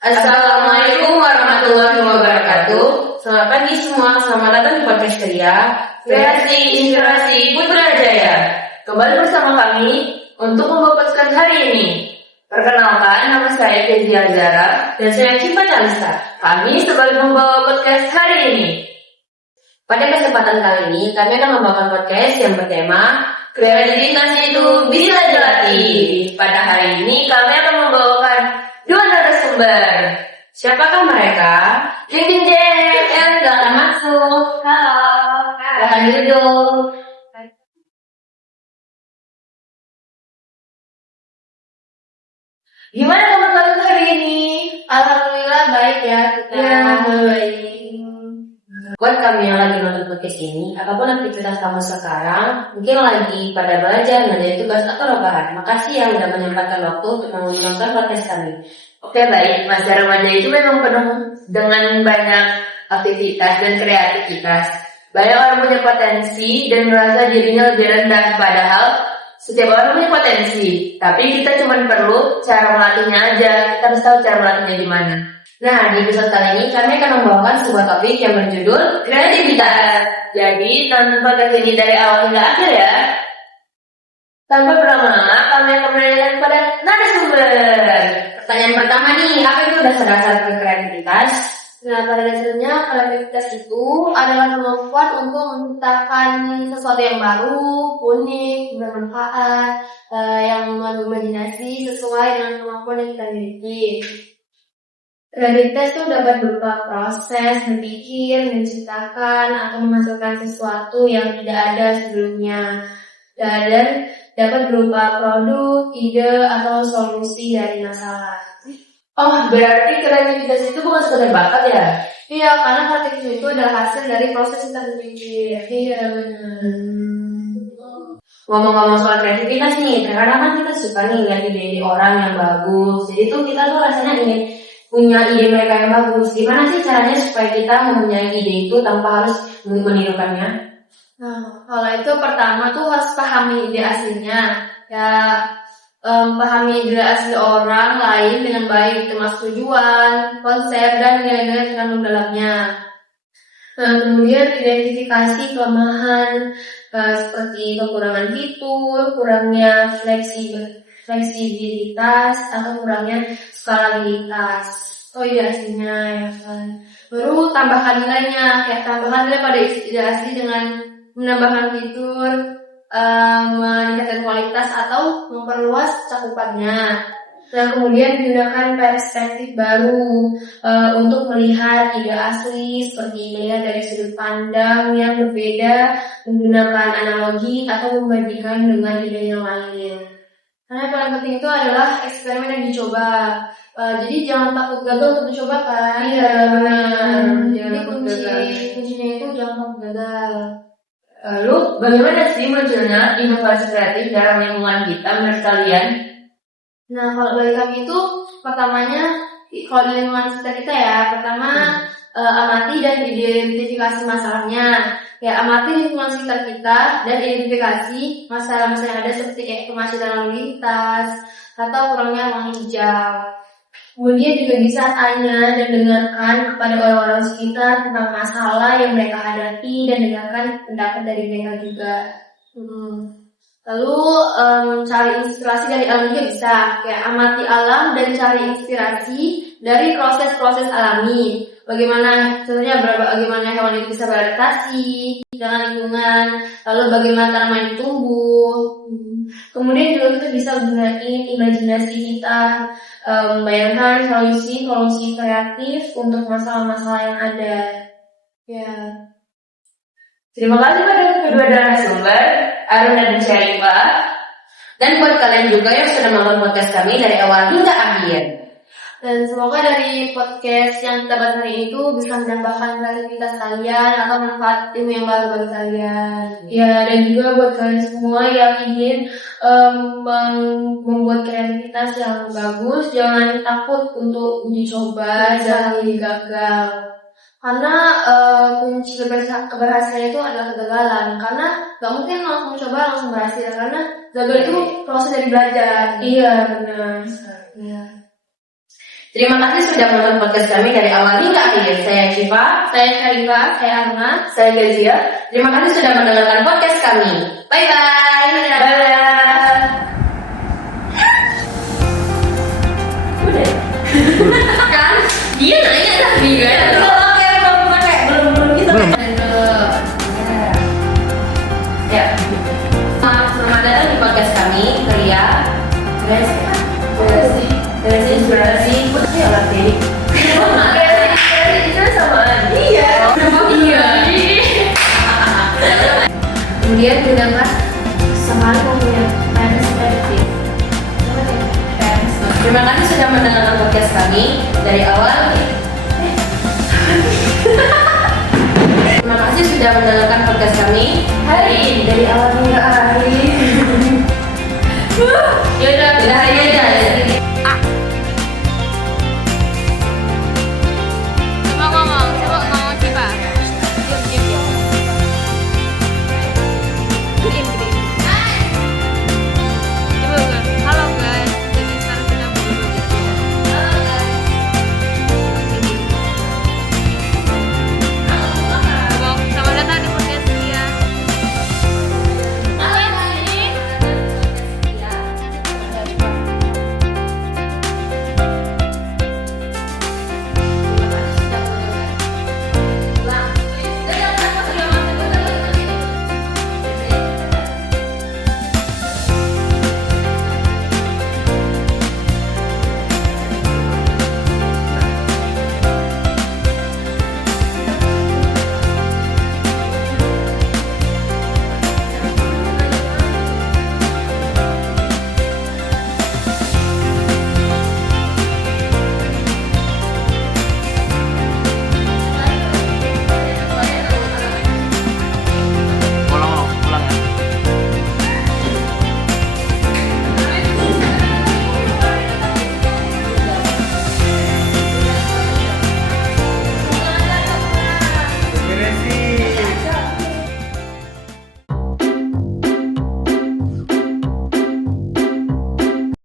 Assalamualaikum warahmatullahi wabarakatuh. Selamat pagi semua, selamat datang di podcast Ceria, Kreasi Inspirasi Putra Jaya. Kembali bersama kami untuk membawa podcast hari ini. Perkenalkan, nama saya Kezia Zara dan saya Cipa Talisa. Kami sebagai membawa podcast hari ini. Pada kesempatan kali ini, kami akan membawakan podcast yang bertema kreativitas itu bisa dilatih. Pada hari ini, kami akan membawakan dua narasumber. Siapakah mereka? Jeng jeng jeng, silakan masuk. Halo. Silakan duduk. Gimana kabar kalian hari ini? Alhamdulillah baik ya kita. Ya, baik. Buat kami yang lagi nonton podcast ini, apapun aktivitas kamu sekarang, mungkin lagi pada belajar, ngerjain tugas atau rebahan. Makasih ya udah menyempatkan waktu untuk menonton podcast kami. Oke baik, masa remaja itu memang penuh dengan banyak aktivitas dan kreativitas. Banyak orang punya potensi dan merasa dirinya lebih rendah, padahal setiap orang punya potensi. Tapi kita cuma perlu cara melatihnya aja, kita harus tahu cara melatihnya gimana. Nah, di episode kali ini kami akan membawakan sebuah topik yang berjudul Kreativitas. Jadi tonton podcast ini dari awal hingga akhir ya. Tanpa berlama-lama, kami akan menanyakan kepada narasumber. Pertanyaan pertama nih, apa itu dasar-dasar kreativitas? Nah, pada dasarnya kreativitas itu adalah kemampuan untuk menciptakan sesuatu yang baru, unik, bermanfaat, yang mengimajinasi sesuai dengan kemampuan yang kita miliki. Kreativitas itu dapat berupa proses berpikir, menciptakan, atau menghasilkan sesuatu yang tidak ada sebelumnya. Dan dapat berupa produk, ide, atau solusi dari masalah. Oh, berarti kreativitas itu bukan sekedar bakat ya? Iya, karena kreativitas itu adalah hasil dari proses kita berpikir. Iya, benar. Ngomong-ngomong soal kreativitas nih, kadang kan kita suka nih lihat ide orang yang bagus. Jadi tuh kita tuh rasanya ingin punya ide mereka yang bagus. Gimana sih caranya supaya kita mempunyai ide itu tanpa harus menirukannya? Nah, kalau itu pertama tuh harus pahami ide aslinya. Ya, pahami ide asli orang lain dengan baik, termasuk tujuan, konsep, dan nilai-nilai yang terkandung dalamnya. Nah, kemudian identifikasi kelemahan seperti kekurangan fitur, kurangnya fleksibilitas, atau kurangnya skalabilitas. Oh iya aslinya ya kan. Baru tambahkan nilainya, kayak tambahkan nilai pada ide asli dengan menambahkan fitur, meningkatkan kualitas atau memperluas cakupannya. Dan kemudian menggunakan perspektif baru untuk melihat ide asli, seperti melihat dari sudut pandang yang berbeda, menggunakan analogi atau membandingkan dengan ide yang lain. Karena yang paling penting itu adalah eksperimen yang dicoba. Jadi jangan takut gagal untuk dicoba kan? Iya benar. Jadi kuncinya itu jangan takut gagal. Lalu bagaimana sih munculnya inovasi kreatif dalam lingkungan kita menurut kalian? Nah, kalau bagi kami itu pertamanya kalau di lingkungan sekitar kita ya, pertama amati dan identifikasi masalahnya. Ya, amati lingkungan sekitar kita dan identifikasi masalah-masalah yang ada seperti kayak kemacetan lalu lintas atau kurangnya ruang hijau. Kemudian juga bisa tanya dan dengarkan kepada orang-orang sekitar tentang masalah yang mereka hadapi dan dengarkan pendapat dari mereka juga. Lalu cari inspirasi dari alam juga bisa, kayak amati alam dan cari inspirasi dari proses-proses alami. Bagaimana contohnya bagaimana hewan itu bisa beradaptasi dengan lingkungan, lalu bagaimana tanaman itu tumbuh. Kemudian juga kita bisa gunain imajinasi kita, membayangkan solusi kreatif untuk masalah-masalah yang ada. Ya. Terima kasih pada kedua narasumber, Aruna dan Syarifah. Dan buat kalian juga yang sudah menonton podcast kami dari awal hingga akhir. Dan semoga dari podcast yang kita bahas hari itu bisa menambahkan kreativitas kalian atau manfaat ilmu yang baru bagi kalian. Ya, dan juga buat kalian semua yang ingin membuat kreativitas yang bagus, jangan takut untuk dicoba, jangan gagal. Karena kunci keberhasilan itu adalah kegagalan. Karena gak mungkin langsung coba langsung berhasil. Karena gagal itu proses dari belajar. Iya, benar. Ya. Terima kasih sudah menonton podcast kami dari awal hingga akhir. Saya Syifa. Saya Syarifah, saya Alma. Saya Gazia. Terima kasih sudah mendengarkan podcast kami. Bye-bye. Dadah. Udah. Kan dia nanya tadi kan. Oke, belum gitu. Ya. Selamat datang di podcast kami, Ria. Kreasi inspirasi. Putri Alati. Itu samaan. Iya. Iya. Kemudian gunakan Semangat punya perspektif. Terima kasih sudah mendengarkan podcast kami dari awal. Terima kasih sudah mendengarkan podcast kami hari ini dari awal hingga akhir. Ya udah, Hari aja. coba ngomong coba. Diam. Halo guys, jadi sekarang kita mau selamat datang di podcast Ria. Beresin.